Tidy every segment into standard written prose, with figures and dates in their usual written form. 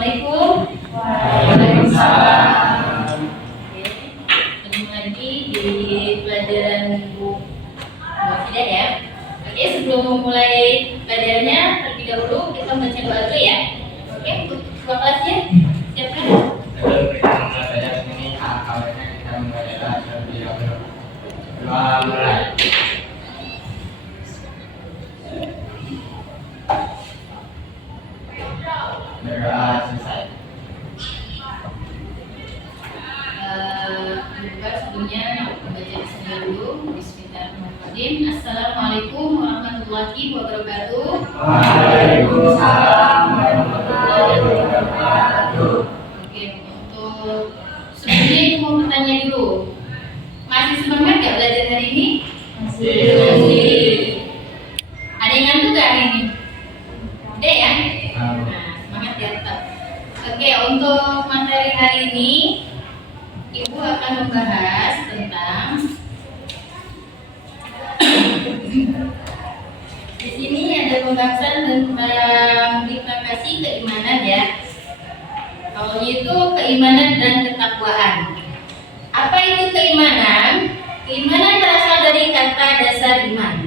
Assalamualaikum. Waalaikumsalam. Oke, ketemu lagi di pelajaran buku Muhafidah ya. Oke, sebelum memulai pelajarannya, terlebih dahulu kita baca doa dulu ya. Oke, untuk ketua kelasnya siapkan. Sebelum kita mulai belajar ini, awalnya kita membaca terlebih dahulu. Doa mulai. Berdoa selesai. Sebelumnya membaca bismillah dulu. Bismillahirrahmanirrahim. Assalamualaikum warahmatullahi wabarakatuh. Waalaikumsalam warahmatullahi wabarakatuh. Oke, untuk sebelumnya itu mau bertanya dulu. Masih semangat gak belajar hari ini? Masih. Ada yang ngantuk gak hari ini? Ada ya? Nah, semangat ya tetap. Oke, untuk materi hari ini Ibu akan membahas tentang di sini ada pembahasan tentang implikasi keimanan ya. Awalnya itu keimanan dan ketakwaan. Apa itu keimanan? Keimanan berasal dari kata dasar iman.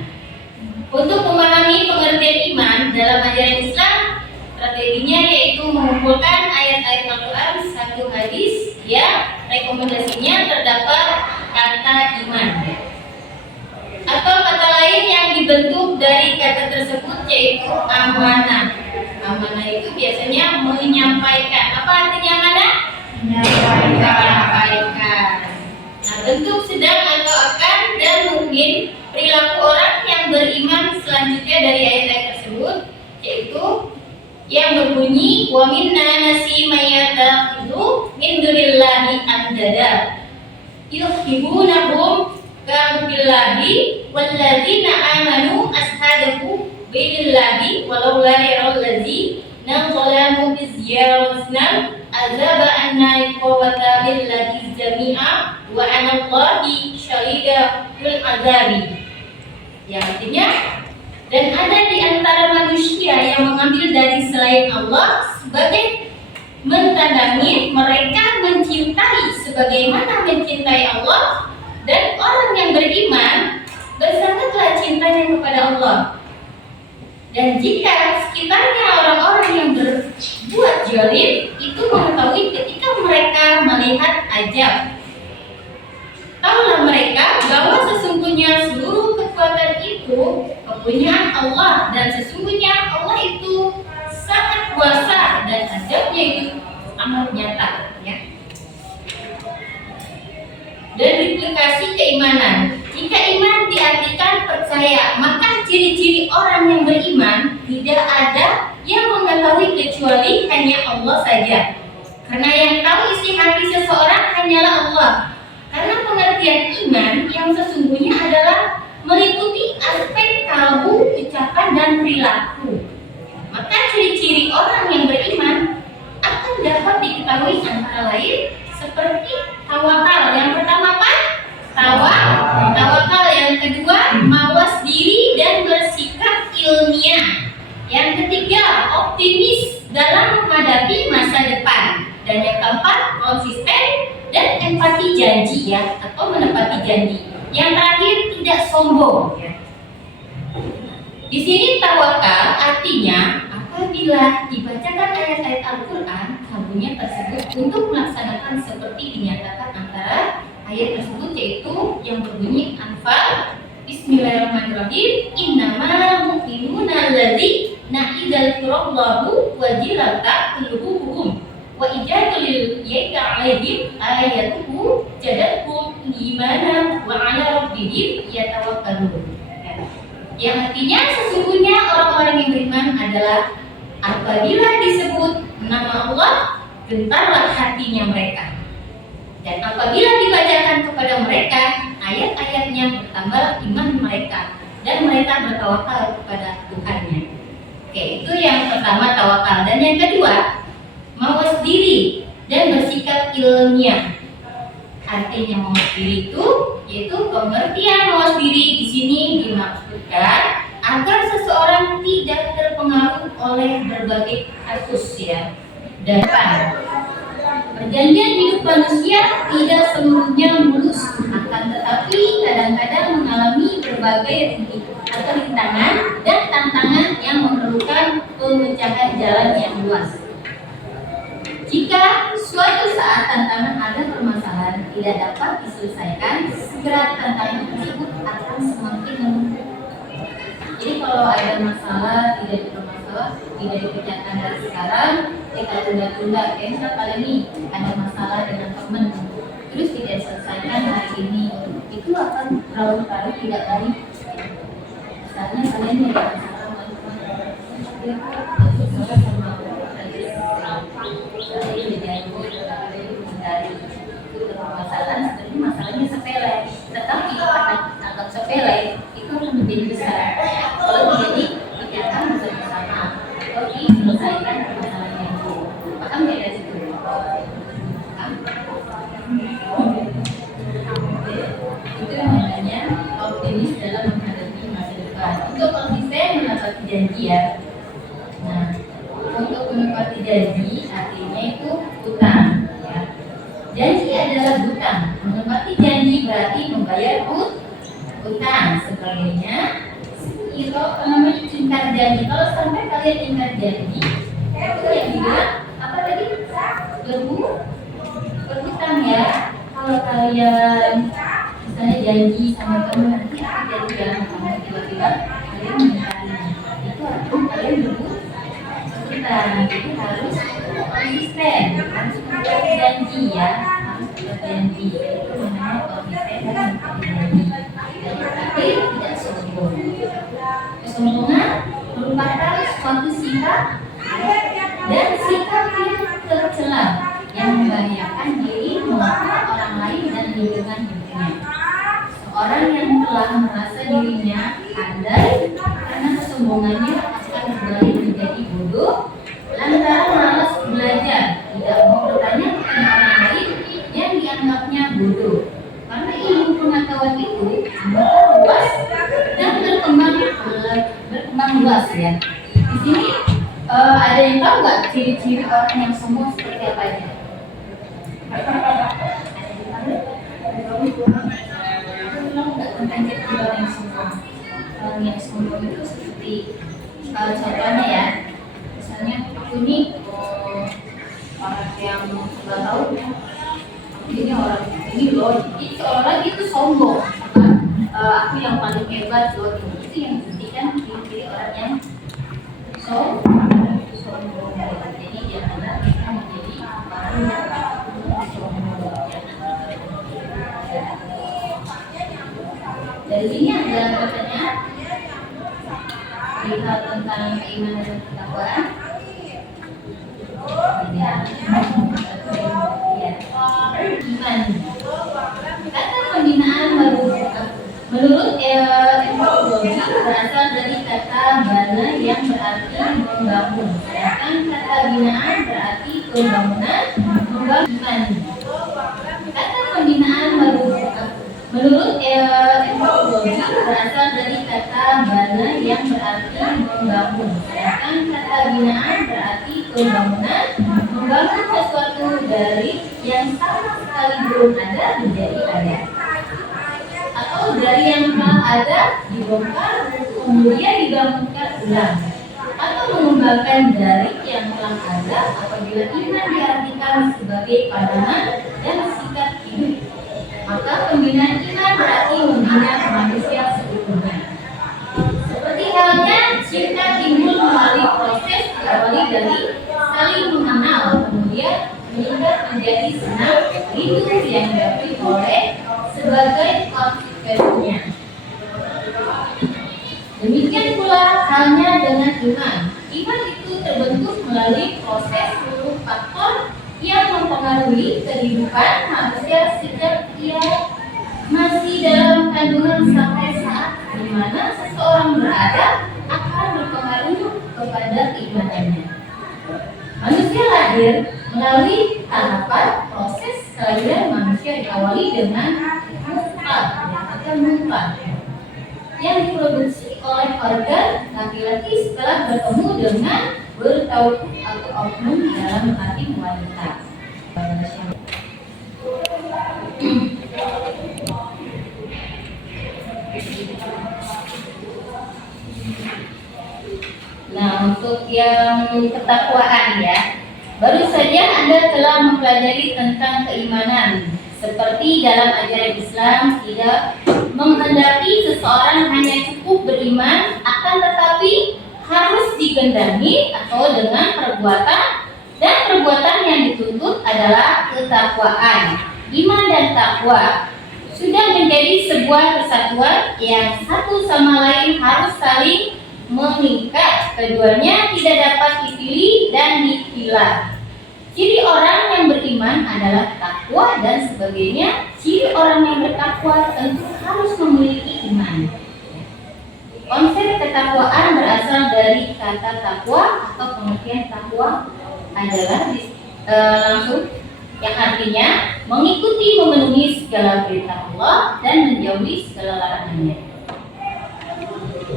Untuk memahami pengertian iman dalam ajaran Islam, strateginya yaitu mengumpulkan ayat-ayat Al-Quran satu hadis ya, rekomendasinya terdapat kata iman atau kata lain yang dibentuk dari kata tersebut yaitu amanah. Amanah itu biasanya menyampaikan. Apa artinya amanah? Menyampaikan. Nah, bentuk sedang atau akan dan mungkin perilaku orang yang beriman selanjutnya dari ayat-ayat tersebut yaitu yang berbunyi wa minna nasi mayatakhudhu min dunillahi andada yuhibbunahum ka'billahi walladzina amanu ashadahu billahi walau la yarallazi nazalamu izyawasnam azaba anna iqawata lillahi jami'a wa anallahi syahida bil azabi. Yang artinya dan ada di antara manusia yang mengambil dari selain Allah sebagai mentandangi mereka mencintai sebagaimana mencintai Allah, dan orang yang beriman bersangatlah cintanya kepada Allah. Dan jika sekitarnya orang-orang yang berbuat zalim itu mengetahui ketika mereka melihat ajab, tahulah mereka bahwa sesungguhnya seluruh kekuatan itu kepunyaan Allah, dan sesungguhnya Allah itu sangat kuasa dan azabnya itu amat nyata ya. Dan implikasi keimanan. Jika iman diartikan percaya, maka ciri-ciri orang yang beriman tidak ada yang mengetahui kecuali hanya Allah saja. Karena yang tahu isi hati seseorang hanyalah Allah. Karena pengertian iman yang sesungguhnya adalah meliputi aspek kalbu, ucapan dan perilaku. Maka ciri-ciri orang yang beriman akan dapat diketahui antara lain seperti tawakal. Yang pertama apa? Tawakal. Yang kedua, mawas diri dan bersikap ilmiah. Yang ketiga, optimis dalam menghadapi masa depan. Dan yang keempat, konsisten dan empati janji ya, atau menepati janji. Yang terakhir, tidak sombong ya. Di sini tawakal artinya apabila dibacakan ayat-ayat Al-Quran, kalbunya tersebut untuk melaksanakan seperti dinyatakan antara ayat tersebut, yaitu yang berbunyi Anfal Bismillahirrahmanirrahim innama mu'minuna alladzina idzal qurallahu wajilata qulubuhum wa ijadul yaika alaihim ayatuhu jadakum imana wa ala rabbihim yatawakkalun. Yang artinya sesungguhnya orang-orang yang beriman adalah apabila disebut nama Allah, gentarlah hatinya mereka. Dan apabila dibacakan kepada mereka ayat-ayatnya, bertambah iman mereka dan mereka bertawakal kepada Tuhannya. Oke, itu yang pertama tawakal. Dan yang kedua, mawas diri dan bersikap ilmiah. Artinya mawas diri itu yaitu pengertian mawas diri di sini dimaksudkan agar seseorang tidak terpengaruh oleh berbagai kasus ya, depan. Perjanjian hidup manusia tidak seluruhnya mulus, akan tetapi kadang-kadang mengalami berbagai rintangan dan tantangan yang memerlukan pemecahan jalan yang luas. Jika suatu saat tantangan atau permasalahan tidak dapat diselesaikan, segera tantangan tersebut akan semakin menumpuk. Jadi kalau ada masalah, tidak dipecahkan dari sekarang, kita tunda-tunda. Misal kali ini ada masalah dengan teman, terus tidak diselesaikan hari ini, itu akan berlalu-lalu tidak baik. Misalnya kalian ada masalah masalahnya sepele, tetapi anggap sepele itu akan menjadi besar kalau jadi pecahkan bersama atau diselesaikan permasalahannya. Paham ya dari situ? Itu yang namanya optimis dalam menghadapi masa depan. Untuk konsisten menepati janji ya. Nah, untuk menepati janji artinya itu utang. Ya. Janji adalah hutang. Menepati janji berarti membayar utang. Sebagainya. Itu namanya ingkar janji. Kalau sampai kalian ingkar janji, itu yang dibilang apa tadi? Berhutang ya. Kalau kalian misalnya janji sama teman nanti aku janji jangan sama tiba-tiba kalian mengingkarinya, itu artinya kalian berhutang. Jadi harus konsisten, harus menepati janji ya, harus menepati janji. Itu namanya konsisten dan menepati janji. Dan terakhir tidak sombong. Kesombongan merupakan suatu sikap dan sikap yang tercela yang membahayakan diri maupun orang lain dan lingkungan hidupnya. Seorang yang telah merasa dirinya pandai karena kesombongannya akan kembali menjadi bodoh lantaran malas belajar, tidak mau bertanya kepada orang lain yang dianggapnya bodoh. Karena ilmu pengetahuan itu semakin luas dan berkembang luas ya. Di sini ada yang tahu nggak ciri-ciri orang yang sombong seperti apa aja? Orang yang sombong itu seperti contohnya ya, misalnya aku ini orang yang nggak tahu ya, ini orang ini loh, jadi seolah itu sombong, aku yang paling hebat loh, itu yang dibuktikan ciri-ciri orang yang sombong. Jadi janganlah kita menjadi orang yang sombong. Dari sini ada pertanyaan lihat tentang keimanan dan ketakwaan. Iman. Kata pembinaan menurut etimologi berasal dari kata bana yang berarti membangun. Sedangkan kata binaan berarti pembangunan, membangun. Kata pembinaan menurut etimologi berasal dari kata bana yang berarti membangun. Sedangkan kata binaan berarti pembangunan, membangun sesuatu dari yang sama sekali belum ada menjadi ada, atau dari yang telah ada dibongkar kemudian dibangunkan ulang, atau mengembangkan dari yang telah ada apabila iman diartikan sebagai pandangan dan sikap hidup. Maka pembinaan iman berarti membina manusia seutuhnya. Seperti halnya cinta timbul melalui proses diawali dari saling mengenal, kemudian meningkat menjadi senang, rindu yang diberi oleh sebagai konsekuensinya. Demikian pula halnya dengan iman. Iman itu terbentuk melalui proses seluruh faktor yang mempengaruhi kehidupan manusia sejak ia masih dalam kandungan sampai saat di mana seseorang berada akan berpengaruh kepada keimanannya. Manusia lahir melalui tahapan proses kelahiran. Manusia diawali dengan mutfah atau nutfah yang diproduksi oleh organ laki-laki setelah bertemu dengan bertauhid atau oknum dalam arti wanita. Nah, untuk yang ketakwaan ya, baru saja Anda telah mempelajari tentang keimanan. Seperti dalam ajaran Islam tidak menghendaki seseorang hanya cukup beriman, akan tetapi harus digendangi atau dengan perbuatan, dan perbuatan yang dituntut adalah ketakwaan. Iman dan takwa sudah menjadi sebuah kesatuan yang satu sama lain harus saling mengikat. Keduanya tidak dapat dipilih dan dipilah. Ciri orang yang beriman adalah takwa dan sebagainya. Ciri orang yang bertakwa tentu harus memiliki iman. Konsep ketakwaan berasal dari kata takwa atau pengertian takwa adalah langsung yang artinya mengikuti memenuhi segala perintah Allah dan menjauhi segala larangannya.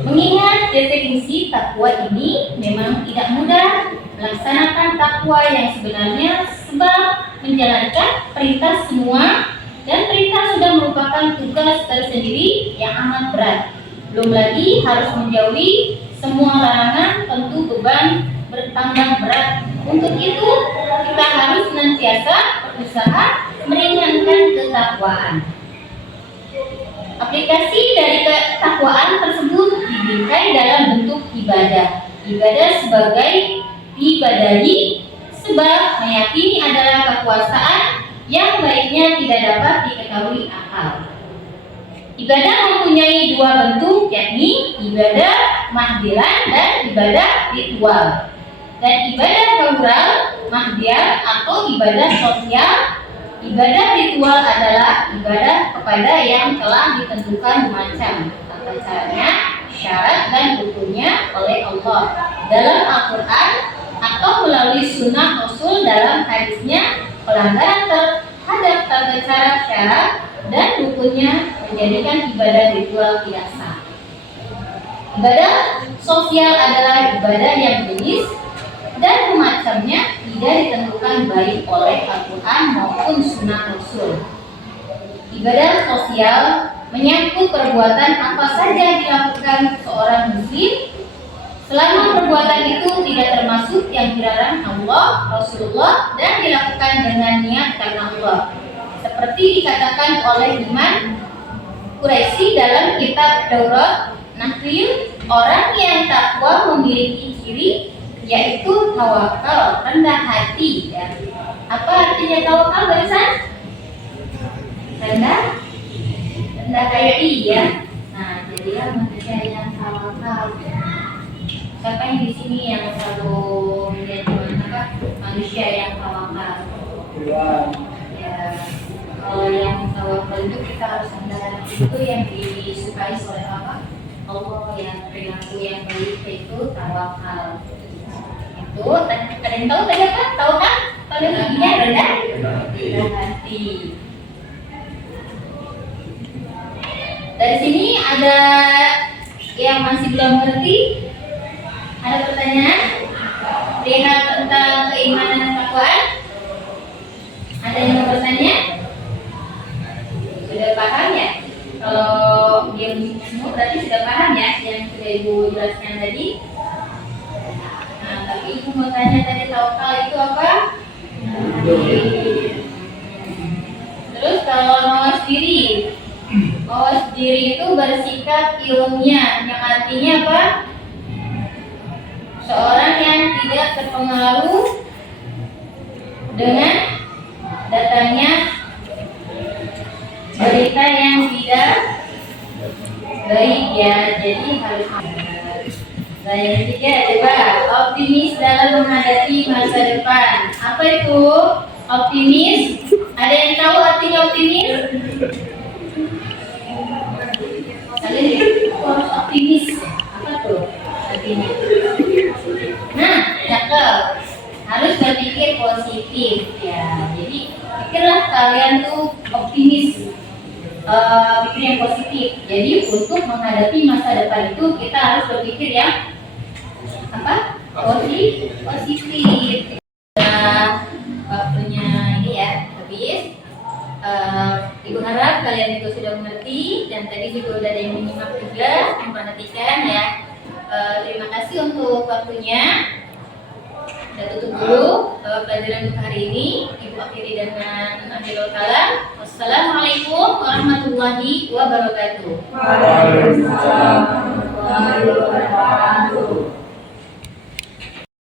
Mengingat definisi takwa ini memang tidak mudah melaksanakan takwa yang sebenarnya, sebab menjalankan perintah semua dan perintah sudah merupakan tugas tersendiri yang amat berat. Belum lagi harus menjauhi semua larangan, tentu beban bertambah berat. Untuk itu kita harus senantiasa berusaha meringankan ketakwaan. Aplikasi dari ketakwaan tersebut dibingkai dalam bentuk ibadah. Ibadah sebagai ibadahi, sebab meyakini adalah kekuasaan yang baiknya tidak dapat diketahui akal. Ibadah mempunyai dua bentuk, yakni ibadah mahdilan dan ibadah ritual. Dan ibadah haural, mahdial atau ibadah sosial. Ibadah ritual adalah ibadah kepada yang telah ditentukan macam tata caranya, syarat dan rukunnya oleh Allah dalam Al-Quran atau melalui sunnah Rasul dalam hadisnya. Pelanggaran terhadap tata cara, syarat dan rukunnya menjadikan ibadah ritual tidak sah. Ibadah sosial adalah ibadah yang jenis dan semacamnya tidak ditentukan baik oleh Al-Quran maupun sunnah Rasul. Ibadah sosial menyangkut perbuatan apa saja dilakukan seorang muslim selama perbuatan itu tidak termasuk yang dilarang Allah, Rasulullah, dan dilakukan dengan niat karena Allah. Seperti dikatakan oleh Imam Quraisy dalam kitab Daurat Nahlil, orang yang takwa memiliki ciri yaitu tawakal, rendah hati. Ya. Apa artinya tawakal barusan? Rendah kayak ya. Nah, jadilah manusia yang tawakal. Siapa yang di sini yang selalu menjadi manusia yang tawakal? Ya, kalau yang tawakal itu kita harus rendah hati, itu yang disukai oleh apa? Allah, yang perilaku yang baik itu tawakal. Itu ada yang tahu tadi apa? Tahu kan? Tahu giginya rendah hati. Dari sini ada yang masih belum ngerti? Ada pertanyaan? Lihat tentang keimanan dan takwaan? Ada yang mau bertanya? Sudah paham ya? Kalau dia semua berarti sudah paham ya yang sudah Ibu jelaskan tadi. Nah, tapi Ibu mau tanya tadi tawakal itu apa? Terus kalau mawas diri itu bersikap ilmiah, yang artinya apa? Seorang yang tidak terpengaruh dengan datangnya berita yang tidak baik ya, jadi harus. Nah, yang ketiga coba optimis dalam menghadapi masa depan. Apa itu optimis? Ada yang tahu artinya optimis? Kalian harus optimis. Apa tuh artinya? Nah, cakep. Harus berpikir positif ya. Jadi pikirlah kalian tuh optimis. Pikir yang positif. Jadi untuk menghadapi masa depan itu kita harus berpikir yang apa? positif. Sudah waktunya ini ya habis. Ibu harap kalian itu sudah mengerti dan tadi juga udah ada yang menyimak juga, memperhatikan ya. Terima kasih untuk waktunya. Kita tutup dulu pelajaran untuk hari ini. Ibu akhiri dengan akhirul kalam. Wassalamualaikum warahmatullahi wabarakatuh. Waalaikumsalam warahmatullahi wabarakatuh.